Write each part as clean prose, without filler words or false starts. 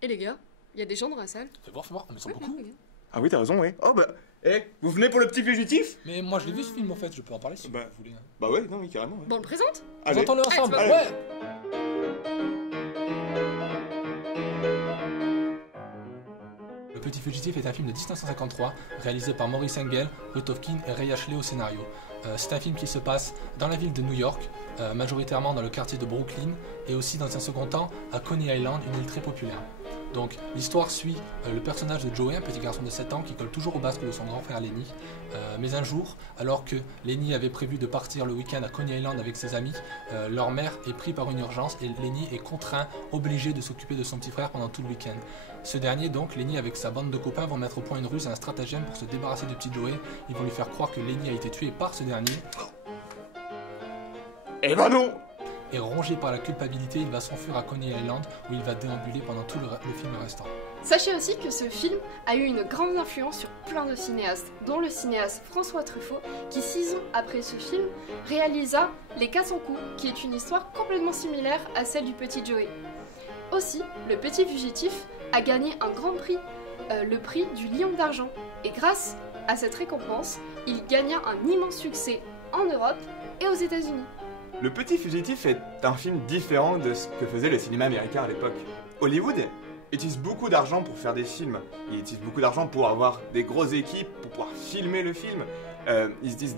Et les gars, il y a des gens dans la salle? Fais voir, mais ils sont Oui, beaucoup. oui. Ah oui, t'as raison, oui. Oh bah, vous venez pour le petit fugitif? Mais moi je l'ai vu ce film en fait, je peux en parler si Bah, vous voulez. Bah ouais, non, oui, carrément. Ouais. Bon, on le présente? Allez. Entends-le ensemble, Allez, ouais. Le Petit Fugitif est un film de 1953 réalisé par Maurice Engel, Ruth Hopkins et Ray Ashley au scénario. C'est un film qui se passe dans la ville de New York, majoritairement dans le quartier de Brooklyn et aussi dans un second temps à Coney Island, une île très populaire. Donc l'histoire suit le personnage de Joey, un petit garçon de 7 ans qui colle toujours au basque de son grand frère Lenny. Mais un jour, alors que Lenny avait prévu de partir le week-end à Coney Island avec ses amis, leur mère est prise par une urgence et Lenny est contraint, obligé de s'occuper de son petit frère pendant tout le week-end. Ce dernier donc, Lenny avec sa bande de copains vont mettre au point une ruse et un stratagème pour se débarrasser du petit Joey. Ils vont lui faire croire que Lenny a été tué par ce dernier. Eh ben non! Et rongé par la culpabilité, il va s'enfuir à Coney Island où il va déambuler pendant tout le film restant. Sachez aussi que ce film a eu une grande influence sur plein de cinéastes, dont le cinéaste François Truffaut, qui 6 ans après ce film réalisa Les 400 coups, qui est une histoire complètement similaire à celle du petit Joey. Aussi, le Petit Fugitif a gagné un grand prix, le prix du Lion d'Argent, et grâce à cette récompense, il gagna un immense succès en Europe et aux États-Unis. Le Petit Fugitif est un film différent de ce que faisait le cinéma américain à l'époque. Hollywood utilise beaucoup d'argent pour faire des films. Ils utilisent beaucoup d'argent pour avoir des grosses équipes, pour pouvoir filmer le film. Ils utilisent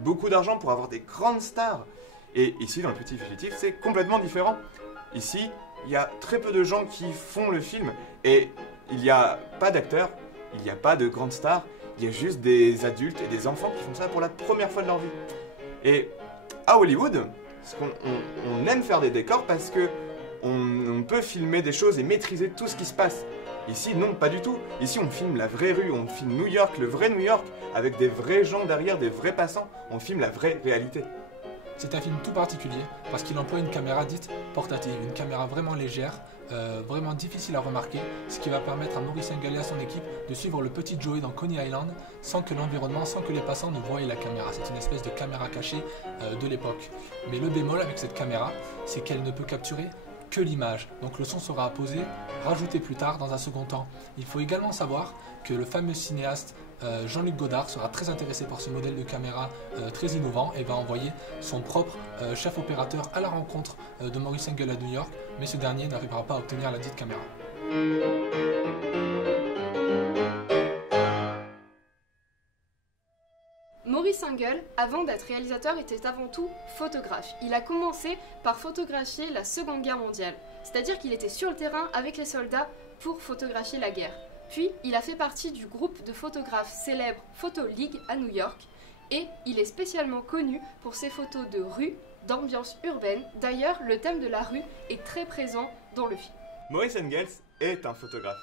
beaucoup d'argent pour avoir des grandes stars. Et ici, dans Le Petit Fugitif, c'est complètement différent. Ici, il y a très peu de gens qui font le film. Et il n'y a pas d'acteurs, il n'y a pas de grandes stars. Il y a juste des adultes et des enfants qui font ça pour la première fois de leur vie. Et à Hollywood, on aime faire des décors parce que on peut filmer des choses et maîtriser tout ce qui se passe. Ici, non, pas du tout. Ici, on filme la vraie rue, on filme New York, le vrai New York, avec des vrais gens derrière, des vrais passants. On filme la vraie réalité. C'est un film tout particulier parce qu'il emploie une caméra dite portative, une caméra vraiment légère, vraiment difficile à remarquer, ce qui va permettre à Maurice Engel et à son équipe de suivre le petit Joey dans Coney Island sans que l'environnement, sans que les passants ne voient la caméra. C'est une espèce de caméra cachée de l'époque. Mais le bémol avec cette caméra, c'est qu'elle ne peut capturer que l'image. Donc le son sera apposé, rajouté plus tard dans un second temps. Il faut également savoir que le fameux cinéaste Jean-Luc Godard sera très intéressé par ce modèle de caméra très innovant et va envoyer son propre chef opérateur à la rencontre de Maurice Engel à New York, mais ce dernier n'arrivera pas à obtenir la dite caméra. Maurice Engel, avant d'être réalisateur, était avant tout photographe. Il a commencé par photographier la Seconde Guerre mondiale, c'est-à-dire qu'il était sur le terrain avec les soldats pour photographier la guerre. Puis, il a fait partie du groupe de photographes célèbre Photo League à New York, et il est spécialement connu pour ses photos de rue, d'ambiance urbaine. D'ailleurs, le thème de la rue est très présent dans le film. Maurice Engels est un photographe.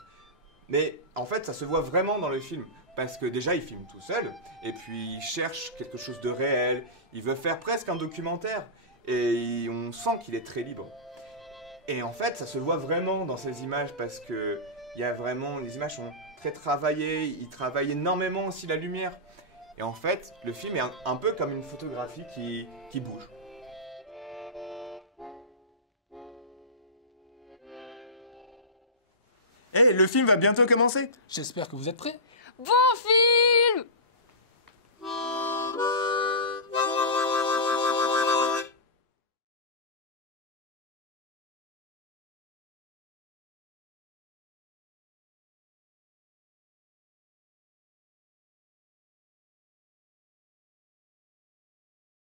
Mais en fait, ça se voit vraiment dans le film. Parce que déjà, il filme tout seul, et puis il cherche quelque chose de réel. Il veut faire presque un documentaire, et on sent qu'il est très libre. Et en fait, ça se voit vraiment dans ces images, parce que il y a vraiment, les images sont très travaillées, il travaille énormément aussi la lumière. Et en fait, le film est un peu comme une photographie qui bouge. Le film va bientôt commencer. J'espère que vous êtes prêts. Bon